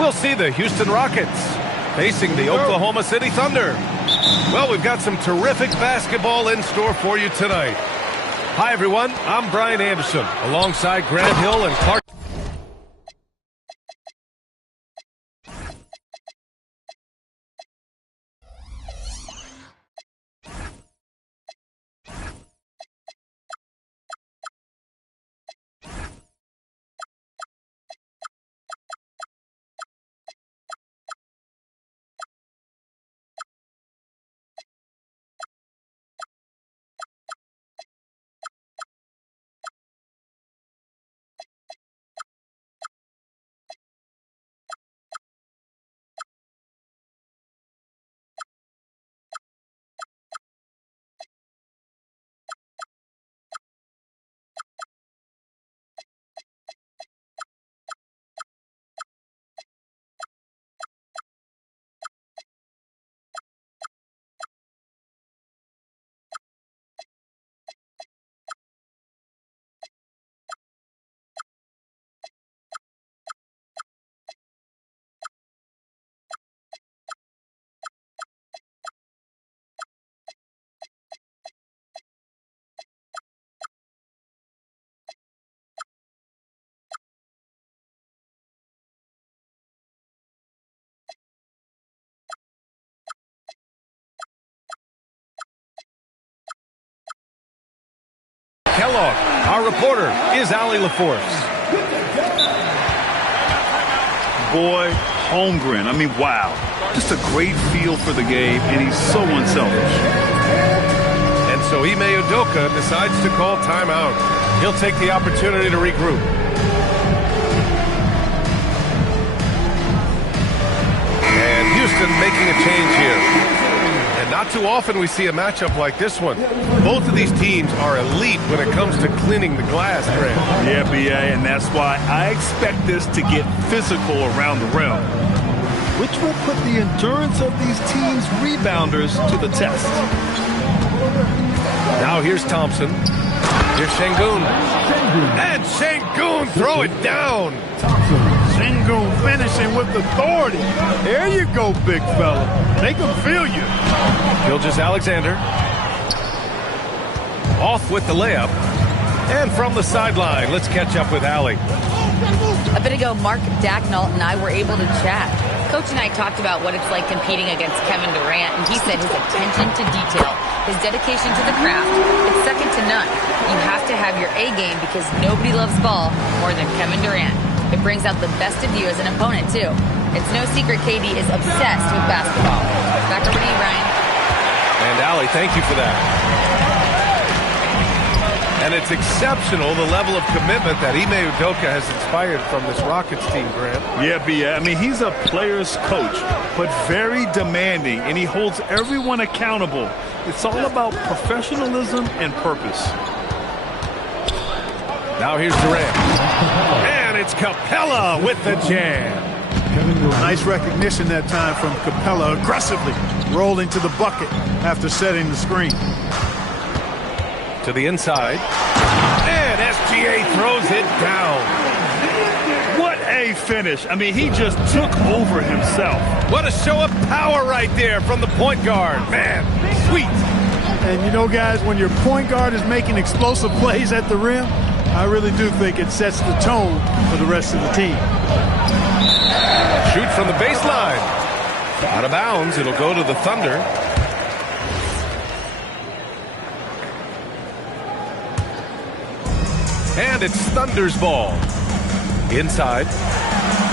we'll see the Houston Rockets facing the Oklahoma City Thunder. Well, we've got some terrific basketball in store for you tonight. Hi, everyone. I'm Brian Anderson, alongside Grant Hill and Clark. Kellogg. Our reporter is Allie LaForce. Boy, Holmgren, I mean, wow. Just a great feel for the game, and he's so unselfish. And so Ime Udoka decides to call timeout. He'll take the opportunity to regroup. And Houston making a change here. And not too often we see a matchup like this one. Both of these teams are elite when it comes to cleaning the glass, Grant. Yeah, B.A., and that's why I expect this to get physical around the rim, which will put the endurance of these teams' rebounders to the test. Now here's Thompson. Here's Şengün. And Şengün throw it down. Şengün finishing with authority. There you go, big fella. Make them feel you. Gilgeous-Alexander. Off with the layup. And from the sideline, let's catch up with Allie. A bit ago, Mark Dacknall and I were able to chat. Coach and I talked about what it's like competing against Kevin Durant, and he said his attention to detail, his dedication to the craft, it's second to none. You have to have your A game because nobody loves ball more than Kevin Durant. It brings out the best of you as an opponent, too. It's no secret KD is obsessed with basketball. Back over to you, Brian. And Allie, thank you for that. And it's exceptional, the level of commitment that Ime Udoka has inspired from this Rockets team, Grant. Yeah, B.A., I mean, he's a player's coach, but very demanding, and he holds everyone accountable. It's all about professionalism and purpose. Now here's Durant. And it's Capella with the jam. Nice recognition that time from Capella, aggressively rolling to the bucket after setting the screen. To the inside. And SGA throws it down. What a finish. I mean, he just took over himself. What a show of power right there from the point guard. Man, sweet. And you know, guys, when your point guard is making explosive plays at the rim, I really do think it sets the tone for the rest of the team. Shoot from the baseline. Out of bounds. It'll go to the Thunder. And it's Thunder's ball. Inside.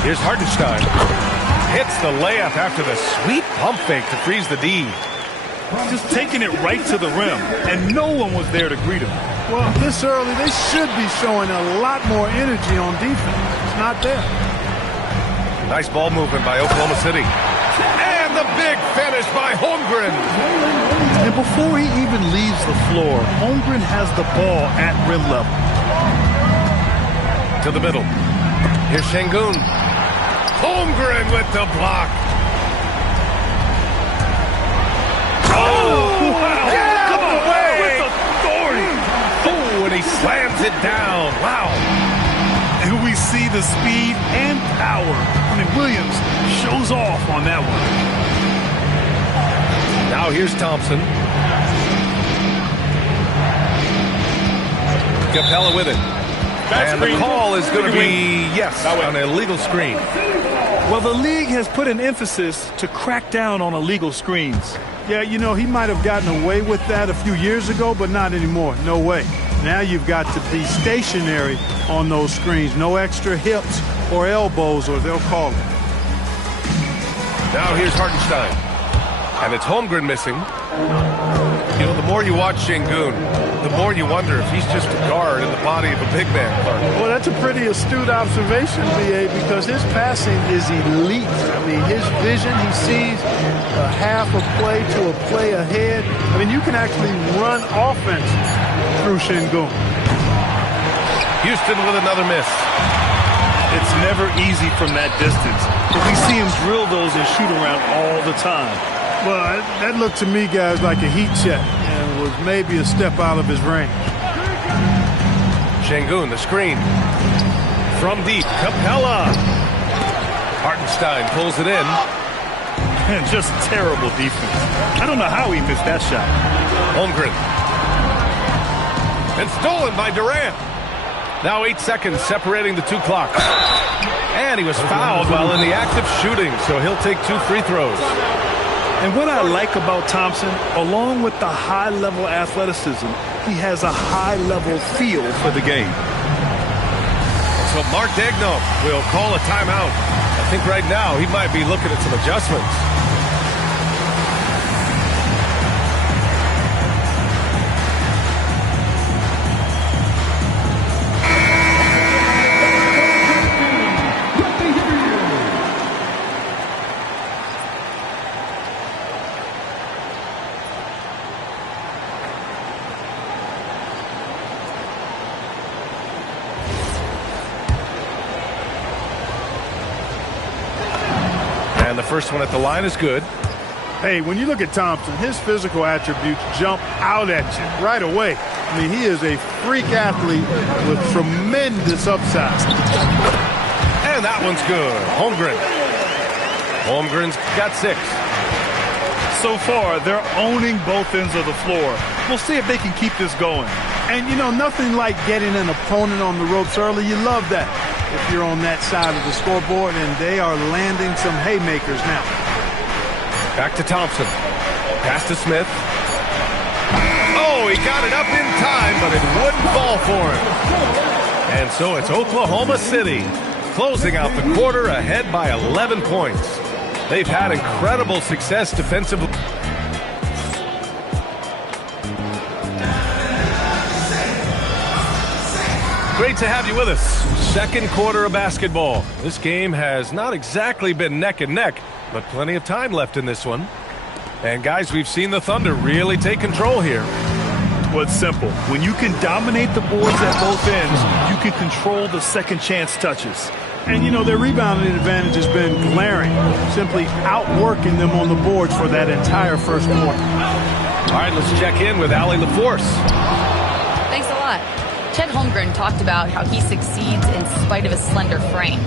Here's Hartenstein. Hits the layup after the sweet pump fake to freeze the D. Just taking it right to the rim, and no one was there to greet him. Well, this early, they should be showing a lot more energy on defense. It's not there. Nice ball movement by Oklahoma City. And the big finish by Holmgren. And before he even leaves the floor, Holmgren has the ball at rim level. To the middle. Here's Şengün. Holmgren with the block. Oh, wow. Get out of the way. With authority. Oh, and he slams it down. Wow. And we see the speed and power. I mean, Williams shows off on that one. Now here's Thompson. Capella with it. And the call is going to be, yes, on an illegal screen. Well, the league has put an emphasis to crack down on illegal screens. Yeah, you know, he might have gotten away with that a few years ago, but not anymore. No way. Now you've got to be stationary on those screens. No extra hips or elbows, or they'll call it. Now here's Hartenstein. And it's Holmgren missing. You know, the more you watch Şengün, the more you wonder if he's just a guard in the body of a big man, Clark. Well, that's a pretty astute observation, B.A., because his passing is elite. I mean, his vision, he sees a half a play to a play ahead. I mean, you can actually run offense through Şengün. Houston with another miss. It's never easy from that distance, but we see him drill those and shoot around all the time. Well, that looked to me, guys, like a heat check and was maybe a step out of his range. Şengün, the screen. From deep, Capella. Hartenstein pulls it in. And just terrible defense. I don't know how he missed that shot. Holmgren. And stolen by Durant. Now 8 seconds separating the two clocks. And he was fouled while in the act of shooting, so he'll take 2 free throws. And what I like about Thompson, along with the high-level athleticism, he has a high-level feel for the game. So Mark Daigneault will call a timeout. I think right now he might be looking at some adjustments. And the first one at the line is good. Hey, when you look at Thompson, his physical attributes jump out at you right away. I mean, he is a freak athlete with tremendous upside. And that one's good. Holmgren. Holmgren's got 6. So far, they're owning both ends of the floor. We'll see if they can keep this going. And, you know, nothing like getting an opponent on the ropes early. You love that if you're on that side of the scoreboard, and they are landing some haymakers now. Back to Thompson. Pass to Smith. Oh, he got it up in time, but it wouldn't fall for him. And so it's Oklahoma City closing out the quarter ahead by 11 points. They've had incredible success defensively. Great to have you with us. Second quarter of basketball. This game has not exactly been neck and neck, but plenty of time left in this one. And guys, we've seen the Thunder really take control here. Well, it's simple. When you can dominate the boards at both ends, you can control the second chance touches. And, you know, their rebounding advantage has been glaring, simply outworking them on the boards for that entire first quarter. All right, let's check in with Allie LaForce. Thanks a lot. Chet Holmgren talked about how he succeeds in spite of a slender frame.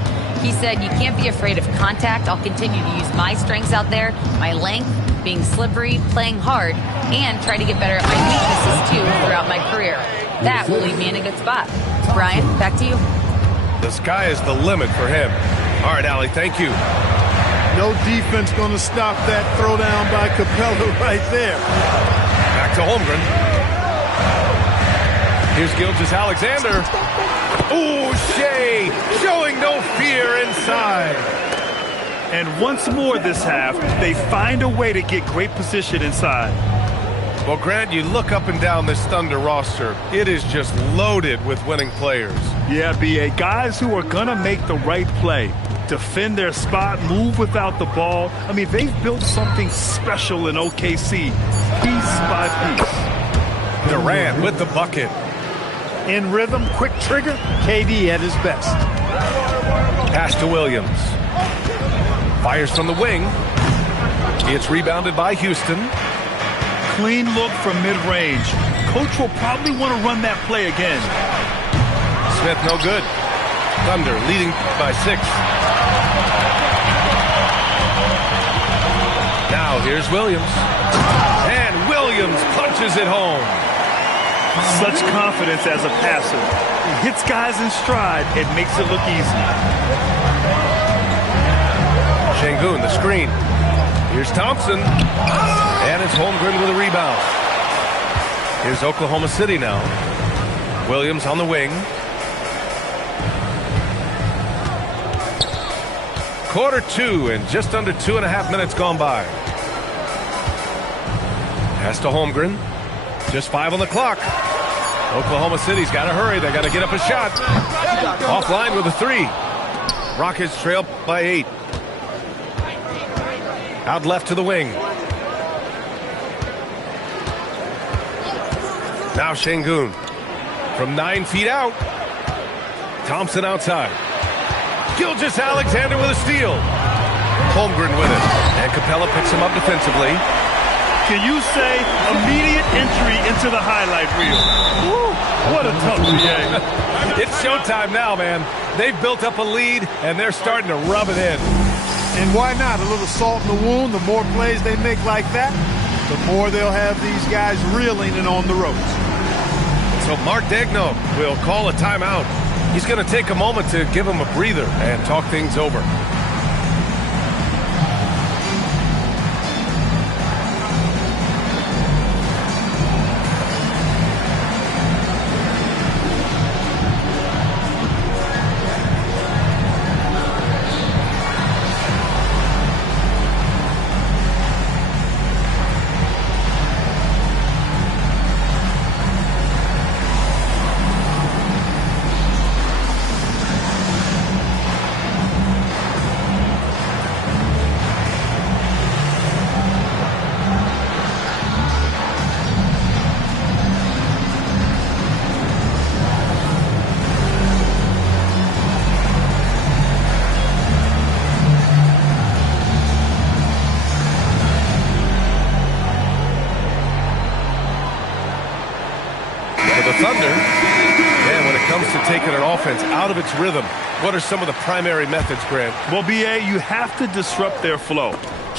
He said, you can't be afraid of contact. I'll continue to use my strengths out there, my length, being slippery, playing hard, and try to get better at my weaknesses, too, throughout my career. That will leave me in a good spot. Brian, back to you. The sky is the limit for him. All right, Allie, thank you. No defense going to stop that throwdown by Capella right there. Back to Holmgren. Here's Gilgeous-Alexander. Ooh, Shea showing no fear inside. And once more this half, they find a way to get great position inside. Well, Grant, you look up and down this Thunder roster. It is just loaded with winning players. Yeah, B.A. Guys who are going to make the right play, defend their spot, move without the ball. I mean, they've built something special in OKC, piece by piece. Durant with the bucket. In rhythm, quick trigger, KD at his best. Pass to Williams. Fires from the wing. It's rebounded by Houston. Clean look from mid-range. Coach will probably want to run that play again. Smith no good. Thunder leading by 6. Now here's Williams. And Williams punches it home. Such confidence as a passer. He hits guys in stride and makes it look easy. Şengün, the screen. Here's Thompson. And it's Holmgren with a rebound. Here's Oklahoma City now. Williams on the wing. Quarter 2 and just under 2.5 minutes gone by. Pass to Holmgren. Just 5 on the clock. Oklahoma City's got to hurry. They got to get up a shot. Offline with a 3. Rockets trail by 8. Out left to the wing. Now Şengün. From 9 feet out. Thompson outside. Gilgeous-Alexander with a steal. Holmgren with it. And Capella picks him up defensively. Can you say immediate entry into the highlight reel? Woo, what a tough PA. It's showtime now, man. They've built up a lead, and they're starting to rub it in. And why not? A little salt in the wound. The more plays they make like that, the more they'll have these guys reeling and on the ropes. So Mark Daigneault will call a timeout. He's going to take a moment to give him a breather and talk things over. Thunder. And when it comes to taking an offense out of its rhythm, what are some of the primary methods, Grant? Well, BA, you have to disrupt their flow.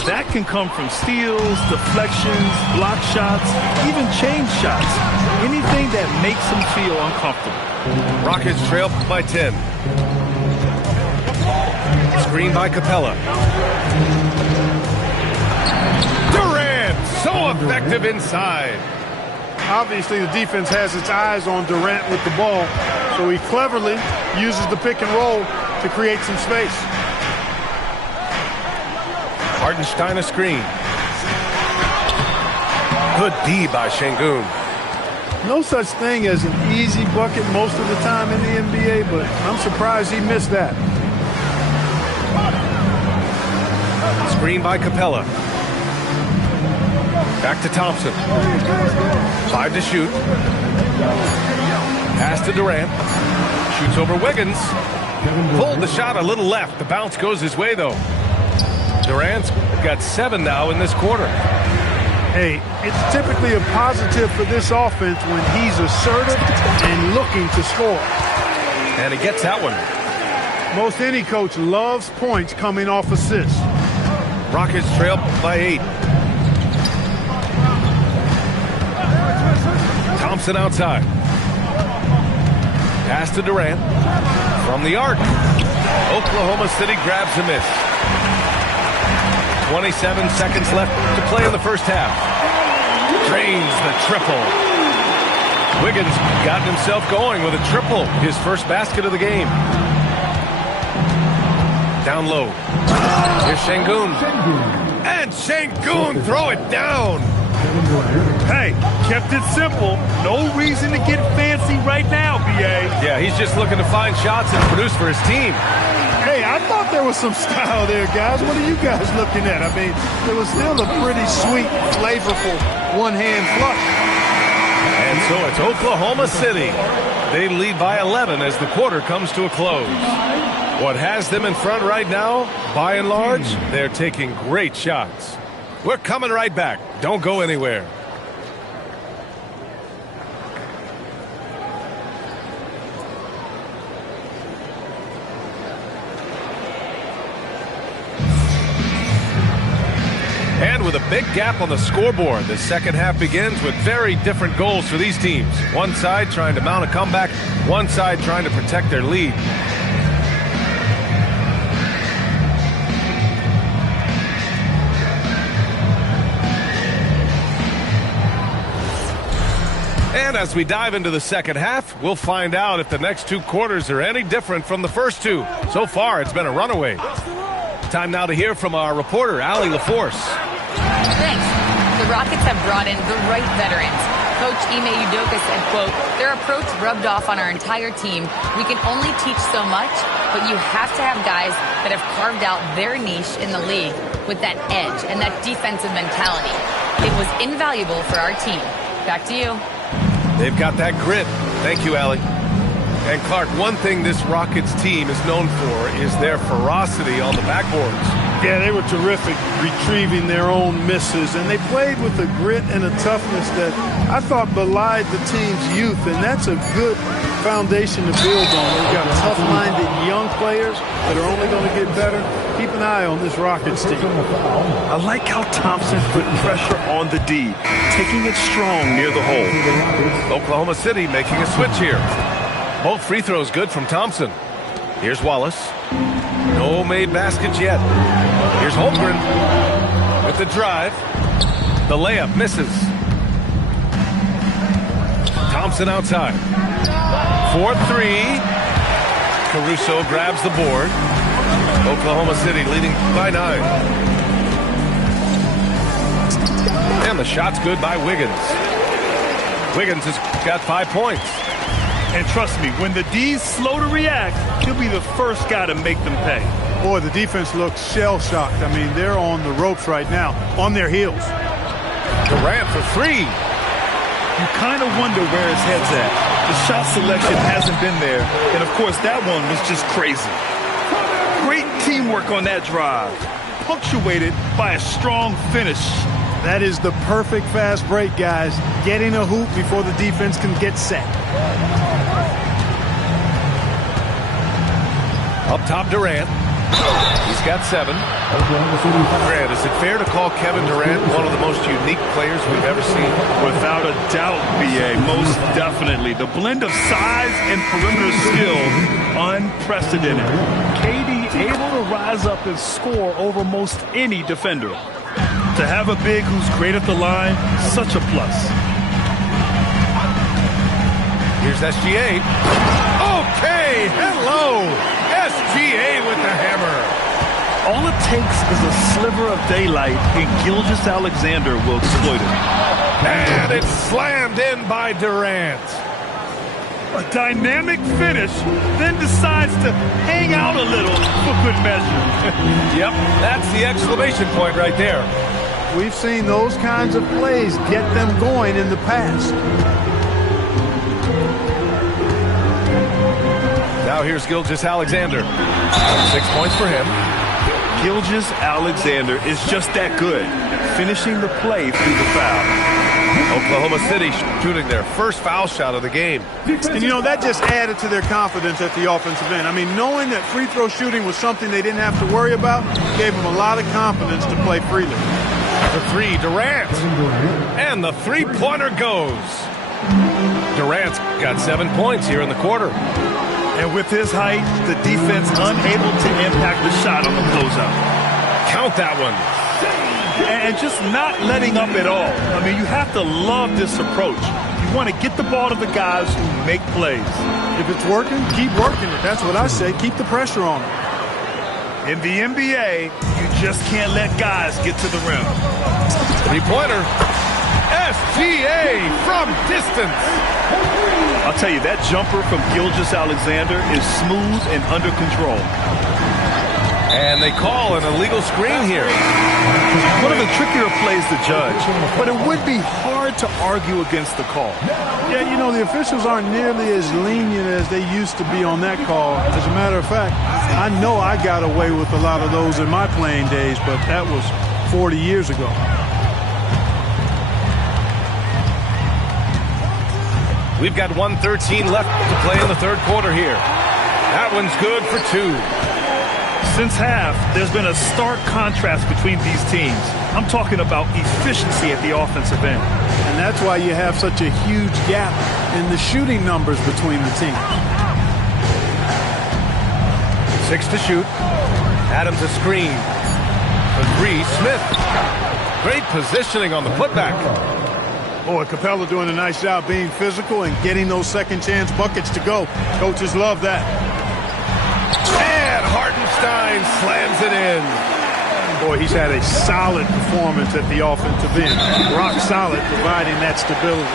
That can come from steals, deflections, block shots, even change shots. Anything that makes them feel uncomfortable. Rockets trail by 10. Screen by Capella. Durant, so effective inside. Obviously, the defense has its eyes on Durant with the ball, so he cleverly uses the pick and roll to create some space. Hartenstein a screen. Good D by Şengün. No such thing as an easy bucket most of the time in the NBA, but I'm surprised he missed that. Screen by Capella. Back to Thompson. 5 to shoot. Pass to Durant. Shoots over Wiggins. Pulled the shot a little left. The bounce goes his way, though. Durant's got 7 now in this quarter. Hey, it's typically a positive for this offense when he's assertive and looking to score. And he gets that one. Most any coach loves points coming off assists. Rockets trail by 8. Thompson outside. Pass to Durant. From the arc. Oklahoma City grabs a miss. 27 seconds left to play in the first half. Drains the triple. Wiggins got himself going with a triple. His first basket of the game. Down low. Here's Şengün. And Şengün throw it down. Hey, kept it simple. No reason to get fancy right now, BA. Yeah, he's just looking to find shots and produce for his team. Hey, I thought there was some style there, guys. What are you guys looking at? I mean, it was still a pretty sweet, flavorful one-hand flush. And so it's Oklahoma City. They lead by 11 as the quarter comes to a close. What has them in front right now, by and large, they're taking great shots. We're coming right back. Don't go anywhere. with a big gap on the scoreboard. The second half begins with very different goals for these teams. One side trying to mount a comeback, one side trying to protect their lead. And as we dive into the second half, we'll find out if the next two quarters are any different from the first two. So far, it's been a runaway. Time now to hear from our reporter, Allie LaForce. Thanks. The Rockets have brought in the right veterans. Coach Ime Udoka said, quote, their approach rubbed off on our entire team. We can only teach so much, but you have to have guys that have carved out their niche in the league with that edge and that defensive mentality. It was invaluable for our team. Back to you. They've got that grit. Thank you, Allie. And Clark, one thing this Rockets team is known for is their ferocity on the backboards. Yeah, they were terrific retrieving their own misses, and they played with a grit and a toughness that I thought belied the team's youth, and that's a good foundation to build on. They've got tough-minded young players that are only going to get better. Keep an eye on this Rockets team. I like how Thompson put pressure on the D, taking it strong near the hole. Oklahoma City making a switch here. Both free throws good from Thompson. Here's Wallace. No made baskets yet. Here's Holmgren with the drive. The layup misses. Thompson outside. 4-3. Caruso grabs the board. Oklahoma City leading by 9. And the shot's good by Wiggins. Wiggins has got 5 points. And trust me, when the D's slow to react, he'll be the first guy to make them pay. Boy, the defense looks shell-shocked. I mean, they're on the ropes right now, on their heels. Durant for 3. You kind of wonder where his head's at. The shot selection hasn't been there. And, of course, that one was just crazy. Great teamwork on that drive, punctuated by a strong finish. That is the perfect fast break, guys. Getting a hoop before the defense can get set. Up top, Durant. He's got 7. Grant, is it fair to call Kevin Durant one of the most unique players we've ever seen? Without a doubt, B.A., most definitely. The blend of size and perimeter skill, unprecedented. KD able to rise up and score over most any defender. To have a big who's great at the line, such a plus. Here's SGA. Okay, hello. SGA with the hammer. All it takes is a sliver of daylight, and Gilgeous-Alexander will exploit it. And it's slammed in by Durant. A dynamic finish, then decides to hang out a little for good measure. Yep, that's the exclamation point right there. We've seen those kinds of plays get them going in the past. Now here's Gilgeous-Alexander. 6 points for him. Gilgeous-Alexander is just that good, finishing the play through the foul. Oklahoma City shooting their first foul shot of the game. And, you know, that just added to their confidence at the offensive end. I mean, knowing that free throw shooting was something they didn't have to worry about gave them a lot of confidence to play freely. The 3, Durant. And the three-pointer goes. Durant's got 7 points here in the quarter. And with his height, the defense unable to impact the shot on the closeout. Count that one. And just not letting up at all. I mean, you have to love this approach. You want to get the ball to the guys who make plays. If it's working, keep working it. That's what I say. Keep the pressure on them. In the NBA, you just can't let guys get to the rim. Three-pointer. SGA from distance. I'll tell you, that jumper from Gilgeous-Alexander is smooth and under control. And they call an illegal screen here. One of the trickier plays to judge, but it would be hard to argue against the call. Yeah, you know, the officials aren't nearly as lenient as they used to be on that call. As a matter of fact, I know I got away with a lot of those in my playing days, but that was 40 years ago. We've got 1:13 left to play in the third quarter here. That one's good for 2. Since half, there's been a stark contrast between these teams. I'm talking about efficiency at the offensive end. And that's why you have such a huge gap in the shooting numbers between the teams. 6 to shoot. Adams a screen. For 3, Smith. Great positioning on the putback. Boy, Capella doing a nice job being physical and getting those second chance buckets to go. Coaches love that. And Hartenstein slams it in. Boy, he's had a solid performance at the offensive end. Rock solid, providing that stability.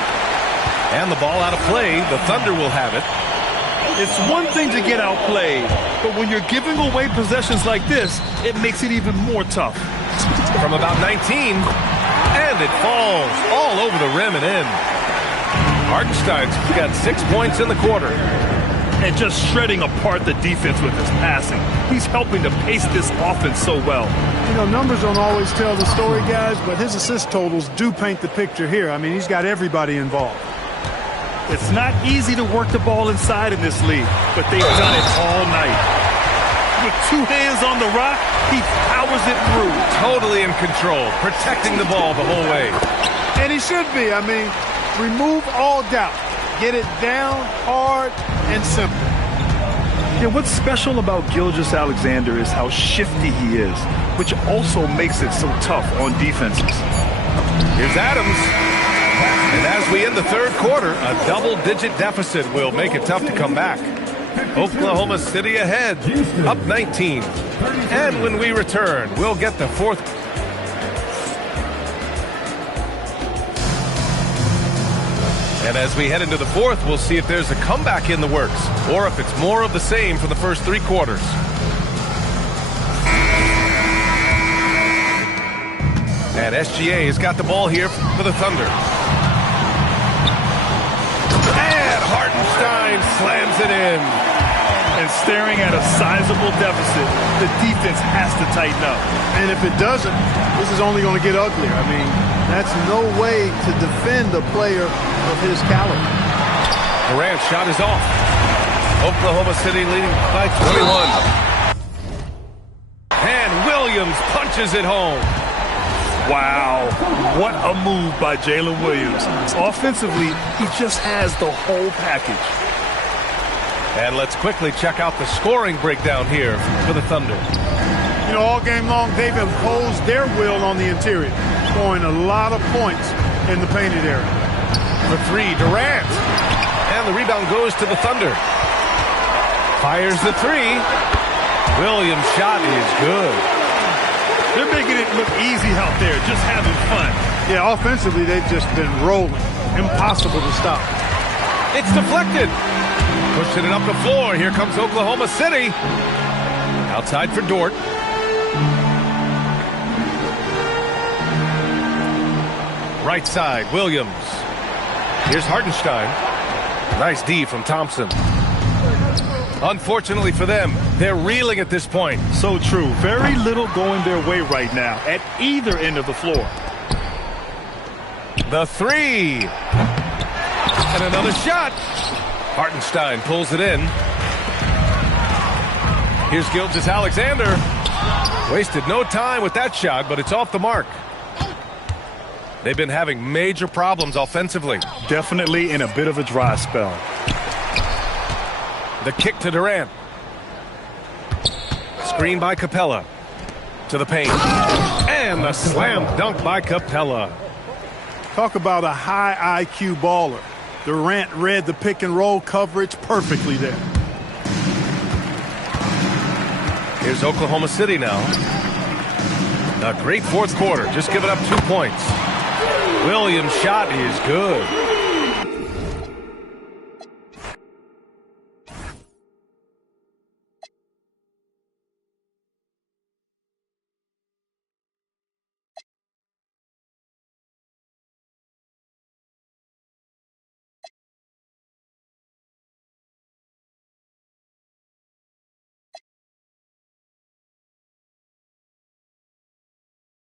And the ball out of play. The Thunder will have it. It's one thing to get outplayed, but when you're giving away possessions like this, it makes it even more tough. From about 19, and it falls all over the rim and in. Hartenstein's got 6 points in the quarter. And just shredding apart the defense with his passing. He's helping to pace this offense so well. You know, numbers don't always tell the story, guys, but his assist totals do paint the picture here. I mean, he's got everybody involved. It's not easy to work the ball inside in this league, but they've done it all night. With 2 hands on the rock, he powers it through. Totally in control, protecting the ball the whole way. And he should be. I mean, remove all doubt. Get it down, hard, and simple. Yeah, what's special about Gilgeous-Alexander is how shifty he is, which also makes it so tough on defenses. Here's Adams. And as we end the third quarter, a double-digit deficit will make it tough to come back. Oklahoma City ahead, up 19. And when we return, we'll get the fourth. And as we head into the fourth, we'll see if there's a comeback in the works, or if it's more of the same for the first 3 quarters. And SGA has got the ball here for the Thunder. And Hartenstein slams it in. And staring at a sizable deficit, the defense has to tighten up. And if it doesn't, this is only going to get uglier. I mean, that's no way to defend a player of his caliber. Durant's shot is off. Oklahoma City leading by 21. And Williams punches it home. Wow, what a move by Jalen Williams. Offensively, he just has the whole package. And let's quickly check out the scoring breakdown here for the Thunder. You know, all game long, they've imposed their will on the interior, scoring a lot of points in the painted area. For 3, Durant. And the rebound goes to the Thunder. Fires the 3. Williams' shot is good. They're making it look easy out there, just having fun. Yeah, offensively, they've just been rolling. Impossible to stop. It's deflected. Pushing it up the floor. Here comes Oklahoma City. Outside for Dort. Right side, Williams. Here's Hartenstein. Nice D from Thompson. Unfortunately for them, they're reeling at this point. So true. Very little going their way right now at either end of the floor. The 3. And another shot. Hartenstein pulls it in. Here's Gilgeous-Alexander. Wasted no time with that shot, but it's off the mark. They've been having major problems offensively. Definitely in a bit of a dry spell. The kick to Durant. Screen by Capella. To the paint. And the slam dunk by Capella. Talk about a high IQ baller. Durant read the pick and roll coverage perfectly there. Here's Oklahoma City now. A great fourth quarter. Just giving up 2 points. Williams' shot is good.